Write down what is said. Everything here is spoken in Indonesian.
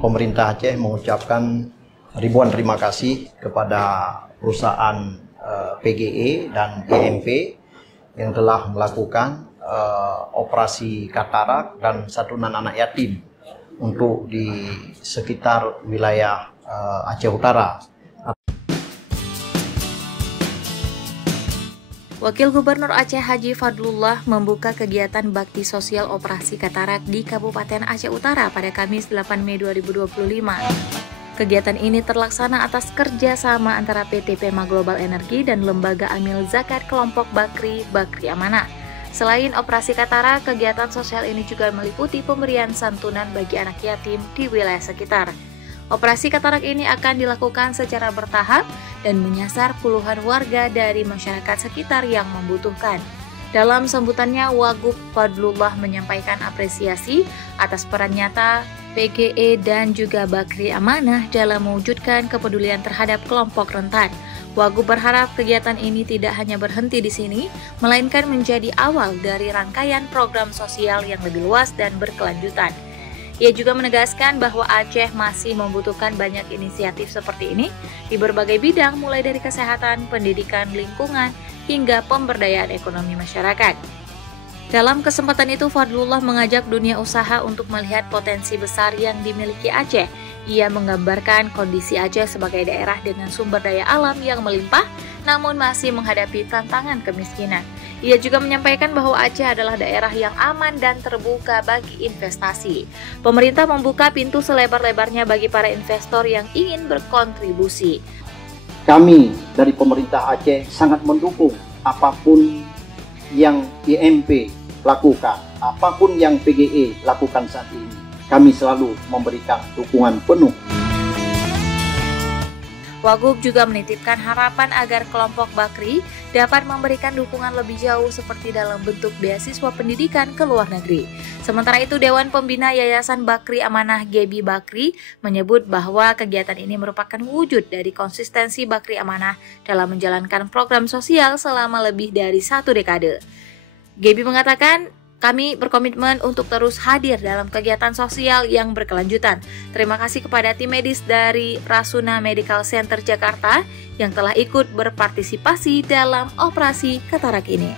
pemerintah Aceh mengucapkan ribuan terima kasih kepada perusahaan PGE dan GMP yang telah melakukan operasi katarak dan santunan anak yatim untuk di sekitar wilayah Aceh Utara. Wakil Gubernur Aceh Haji Fadlullah membuka kegiatan bakti sosial operasi katarak di Kabupaten Aceh Utara pada Kamis 8 Mei 2025. Kegiatan ini terlaksana atas kerjasama antara PT Pema Global Energi dan Lembaga Amil Zakat Kelompok Bakri Amanah. Selain operasi katarak, kegiatan sosial ini juga meliputi pemberian santunan bagi anak yatim di wilayah sekitar. Operasi katarak ini akan dilakukan secara bertahap dan menyasar puluhan warga dari masyarakat sekitar yang membutuhkan. Dalam sambutannya, Wagub Fadlullah menyampaikan apresiasi atas peran nyata PGE dan juga Bakri Amanah dalam mewujudkan kepedulian terhadap kelompok rentan. Wagub berharap kegiatan ini tidak hanya berhenti di sini, melainkan menjadi awal dari rangkaian program sosial yang lebih luas dan berkelanjutan. Ia juga menegaskan bahwa Aceh masih membutuhkan banyak inisiatif seperti ini di berbagai bidang, mulai dari kesehatan, pendidikan, lingkungan, hingga pemberdayaan ekonomi masyarakat. Dalam kesempatan itu, Fadlullah mengajak dunia usaha untuk melihat potensi besar yang dimiliki Aceh. Ia menggambarkan kondisi Aceh sebagai daerah dengan sumber daya alam yang melimpah, namun masih menghadapi tantangan kemiskinan. Ia juga menyampaikan bahwa Aceh adalah daerah yang aman dan terbuka bagi investasi. Pemerintah membuka pintu selebar-lebarnya bagi para investor yang ingin berkontribusi. Kami dari pemerintah Aceh sangat mendukung apapun yang IMP lakukan, apapun yang PGE lakukan saat ini. Kami selalu memberikan dukungan penuh. Wagub juga menitipkan harapan agar kelompok Bakri dapat memberikan dukungan lebih jauh seperti dalam bentuk beasiswa pendidikan ke luar negeri. Sementara itu, Dewan Pembina Yayasan Bakri Amanah Gebi Bakri menyebut bahwa kegiatan ini merupakan wujud dari konsistensi Bakri Amanah dalam menjalankan program sosial selama lebih dari 1 dekade. Gebi mengatakan, kami berkomitmen untuk terus hadir dalam kegiatan sosial yang berkelanjutan. Terima kasih kepada tim medis dari Rasuna Medical Center Jakarta yang telah ikut berpartisipasi dalam operasi katarak ini.